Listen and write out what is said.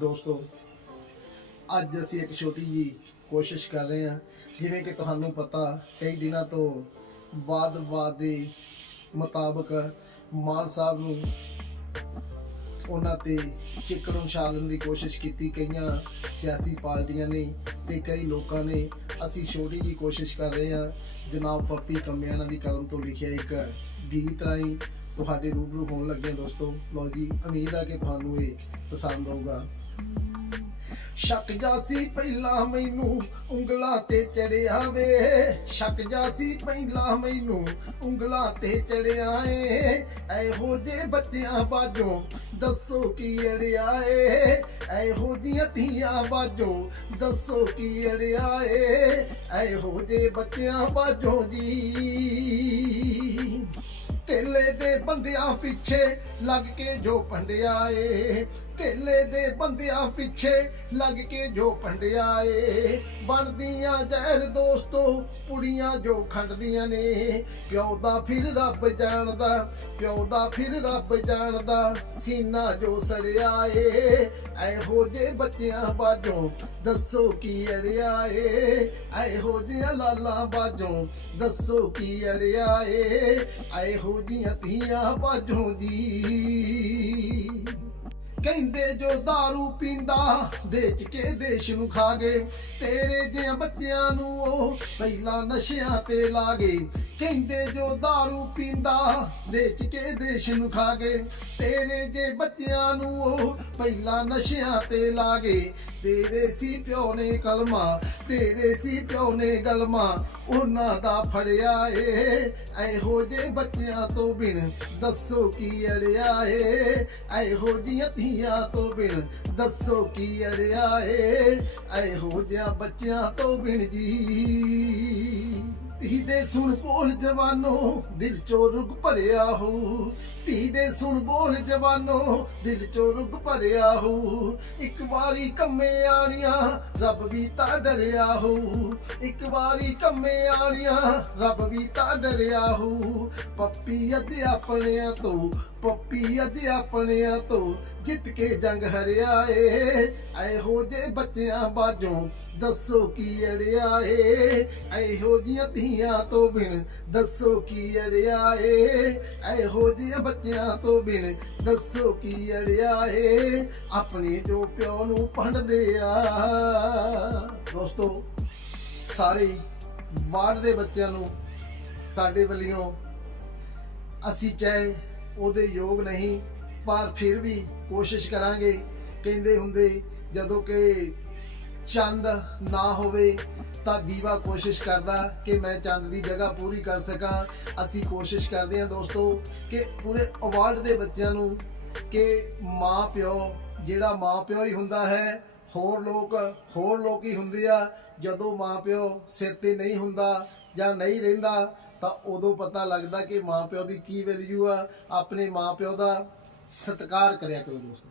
ਦੋਸਤੋ, ਅੱਜ ਅਸੀਂ ਇੱਕ ਛੋਟੀ ਜੀ ਕੋਸ਼ਿਸ਼ ਕਰ ਰਹੇ ਹਾਂ। ਜਿਵੇਂ ਕਿ ਤੁਹਾਨੂੰ ਪਤਾ, ਕਈ ਦਿਨਾਂ ਤੋਂ ਬਾਦ-ਬਾਦ ਦੇ ਮੁਤਾਬਕ ਮਾਨ ਸਾਹਿਬ ਨੂੰ ਉਹਨਾਂ ਤੇ ਚਿੱਕੜ ਉਛਾਲਣ ਦੀ ਕੋਸ਼ਿਸ਼ ਕੀਤੀ। ਕਈਆਂ ਸਿਆਸੀ ਪਾਰਟੀਆਂ ਨੇ ਤੇ ਕਈ ਲੋਕਾਂ ਨੇ। ਅਸੀਂ ਛੋਟੀ ਜੀ ਕੋਸ਼ਿਸ਼ ਕਰ ਰਹੇ ਹਾਂ। ਜਨਾਬ ਪੱਪੀ ਕੰਮਿਆਣਾ ਦੀ ਕਲਮ ਤੋਂ ਲਿਖਿਆ ਇੱਕ ਗੀਤ ਰਾਹੀਂ ਤੁਹਾਡੇ ਰੂਬਰੂ ਹੋਣ ਲੱਗੇ ਦੋਸਤੋ। ਲਓ ਜੀ, ਉਮੀਦ ਆ ਕਿ ਤੁਹਾਨੂੰ ਇਹ ਪਸੰਦ ਆਊਗਾ। ਸ਼ੱਕ ਜਾ ਸੀ ਪਹਿਲਾਂ ਮੈਨੂੰ ਉਂਗਲਾਂ ਤੇ ਚੜਿਆ ਵੇ। ਸ਼ੱਕ ਜਾ ਸੀ ਪਹਿਲਾਂ ਮੈਨੂੰ ਉਂਗਲਾਂ ਤੇ ਚੜਿਆ ਏ। ਇਹੋ ਜੇ ਬੱਚਿਆਂ ਬਾਝੋਂ ਦੱਸੋ ਕੀ ਅੜਿਆ ਏ। ਇਹੋ ਜੀਆਂ ਧੀਆਂ ਬਾਝੋਂ ਦੱਸੋ ਕੀ ਅੜਿਆ ਏ। ਇਹੋ ਜੇ ਬੱਚਿਆਂ ਬਾਝੋਂ ਜੀ। ਤੇਲੇ ਦੇ ਬੰਦਿਆਂ ਪਿੱਛੇ ਲੱਗ ਕੇ ਜੋ ਪੰਡਿਆ ਏ। ਤੇਲੇ ਦੇ ਬੰਦਿਆਂ ਪਿੱਛੇ ਲੱਗ ਕੇ ਜੋ ਪੰਡਿਆ ਏ ਬਣਦੀਆਂ ਜ਼ਹਿਰ ਦੋਸਤੋ, ਪੁੜੀਆਂ ਜੋ ਖੰਡਦੀਆਂ ਨੇ। ਪਿਓ ਦਾ ਫਿਰ ਰੱਬ ਜਾਣਦਾ, ਪਿਓ ਦਾ ਫਿਰ ਰੱਬ ਜਾਣਦਾ, ਸੀਨਾ ਜੋ ਸੜਿਆ ਏ ਇਹੋ ਜੇ ਬੱਚਿਆਂ ਬਾਝੋਂ ਦੱਸੋ ਕੀ ਅੜਿਆ ਏ ਇਹੋ ਜਿਹੀਆਂ ਲਾਲਾਂ ਬਾਝੋਂ ਦੱਸੋ ਕੀ ਅੜਿਆ ਏ ਇਹੋ ਜੀਆਂ ਧੀਆਂ ਬਾਝੋਂ ਜੀ। ਕਹਿੰਦੇ ਜੋ दारू ਪੀਂਦਾ ਵੇਚ ਕੇ ਦੇਸ਼ ਨੂੰ ਖਾ ਗਏ ਤੇਰੇ ਜਿਹਾ ਬੱਚਿਆਂ ਨੂੰ ਉਹ ਪਹਿਲਾਂ ਨਸ਼ਿਆਂ ਤੇ ਲਾ ਗਏ ਕਹਿੰਦੇ ਜੋ दारू ਪੀਂਦਾ ਵੇਚ ਕੇ ਦੇਸ਼ ਨੂੰ ਖਾ ਗਏ ਤੇਰੇ ਜੇ ਬੱਚਿਆਂ ਨੂੰ ਉਹ ਪਹਿਲਾਂ ਨਸ਼ਿਆਂ ਤੇ ਲਾ ਗਏ ਤੇਰੇ ਸੀ ਪਿਓ ਨੇ ਕਲਮਾ, ਤੇਰੇ ਸੀ ਪਿਓ ਨੇ ਗਲਮਾ ਉਹਨਾਂ ਦਾ ਫੜਿਆ ਏ। ਇਹੋ ਜੇ ਬੱਚਿਆਂ ਤੋਂ ਬਿਨ ਦੱਸੋ ਕੀ ਅੜਿਆ ਏ। ਇਹੋ ਜੀਆਂ ਧੀਆਂ ਤੋਂ ਬਿਨ ਦੱਸੋ ਕੀ ਅੜਿਆ ਏ। ਇਹੋ ਜਿਹਾ ਬੱਚਿਆਂ ਤੋਂ ਬਿਨ ਜੀ। ਧੀ ਦੇ ਸੁਣ ਬੋਲ ਜਵਾਨੋ, ਦਿਲ ਚੋਂ ਰੁਗ ਭਰਿਆ ਹੋ। ਧੀ ਦੇ ਸੁਣ ਬੋਲ ਜਵਾਨੋ, ਦਿਲ ਚੋਂ ਰੁਗ ਭਰਿਆ ਹੋ। ਇੱਕ ਵਾਰੀ ਕੰਮੇ ਆਣੀਆਂ, ਰੱਬ ਵੀ ਤਾਂ ਡਰਿਆ ਹੋ। ਇੱਕ ਵਾਰੀ ਕੰਮੇ ਆਣੀਆਂ, ਰੱਬ ਵੀ ਤਾਂ ਡਰਿਆ ਹੋ। ਪੱਪੀ ਅੱਜ ਆਪਣਿਆਂ ਤੋਂ, ਪੱਪੀ ਅੱਜ ਆਪਣਿਆਂ ਤੋਂ ਜਿੱਤ ਕੇ ਜੰਗ ਹਰਿਆ ਏ। ਇਹੋ ਜੇ ਬੱਚਿਆਂ ਬਾਝੋਂ ਦੱਸੋ ਕੀ ਅੜਿਆ ਏ। ਇਹੋ ਜੀਆਂ ਧੀਆਂ ਤੋਂ ਬਿਨ, ਦੱਸੋ ਕੀ ਅੜਿਆ ਏ ਇਹੋ ਜਿਹੀਆਂ ਬੱਚਿਆਂ ਤੋਂ ਬਿਨ, ਦੱਸੋ ਕੀ ਅੜਿਆ ਏ ਆਪਣੇ ਜੋ ਪਿਓ ਨੂੰ ਪੰਡਦੇ ਆ। ਦੋਸਤੋ, ਸਾਰੇ ਵਾਰਡ ਦੇ ਬੱਚਿਆਂ ਨੂੰ, ਸਾਡੇ ਵੱਲੋਂ ਅਸੀਂ ਚਾਹੇ ਉਹਦੇ ਯੋਗ ਨਹੀਂ, ਪਰ ਫਿਰ ਵੀ ਕੋਸ਼ਿਸ਼ ਕਰਾਂਗੇ। ਕਹਿੰਦੇ ਹੁੰਦੇ, ਜਦੋਂ ਕਿ ਚੰਦ ਨਾ ਹੋਵੇ ਤਾਂ ਦੀਵਾ ਕੋਸ਼ਿਸ਼ ਕਰਦਾ ਕਿ ਮੈਂ ਚੰਦ ਦੀ ਜਗ੍ਹਾ ਪੂਰੀ ਕਰ ਸਕਾਂ। ਅਸੀਂ ਕੋਸ਼ਿਸ਼ ਕਰਦੇ ਹਾਂ ਦੋਸਤੋ ਕਿ ਪੂਰੇ ਅਵਾਰਡ ਦੇ ਬੱਚਿਆਂ ਨੂੰ ਕਿ ਮਾਂ ਪਿਓ ਜਿਹੜਾ ਮਾਂ ਪਿਓ ਹੀ ਹੁੰਦਾ ਹੈ, ਹੋਰ ਲੋਕ ਹੋਰ ਲੋਕ ਹੀ ਹੁੰਦੇ ਆ। ਜਦੋਂ ਮਾਂ ਪਿਓ ਸਿਰ ਤੇ ਨਹੀਂ ਹੁੰਦਾ ਜਾਂ ਨਹੀਂ ਰਹਿੰਦਾ, ਤਾਂ ਉਦੋਂ ਪਤਾ ਲੱਗਦਾ ਕਿ ਮਾਂ ਪਿਓ ਦੀ ਕੀ ਵੈਲਿਊ ਆ। ਆਪਣੇ ਮਾਂ ਪਿਓ ਦਾ ਸਤਿਕਾਰ ਕਰਿਆ ਕਰੋ ਦੋਸਤੋ।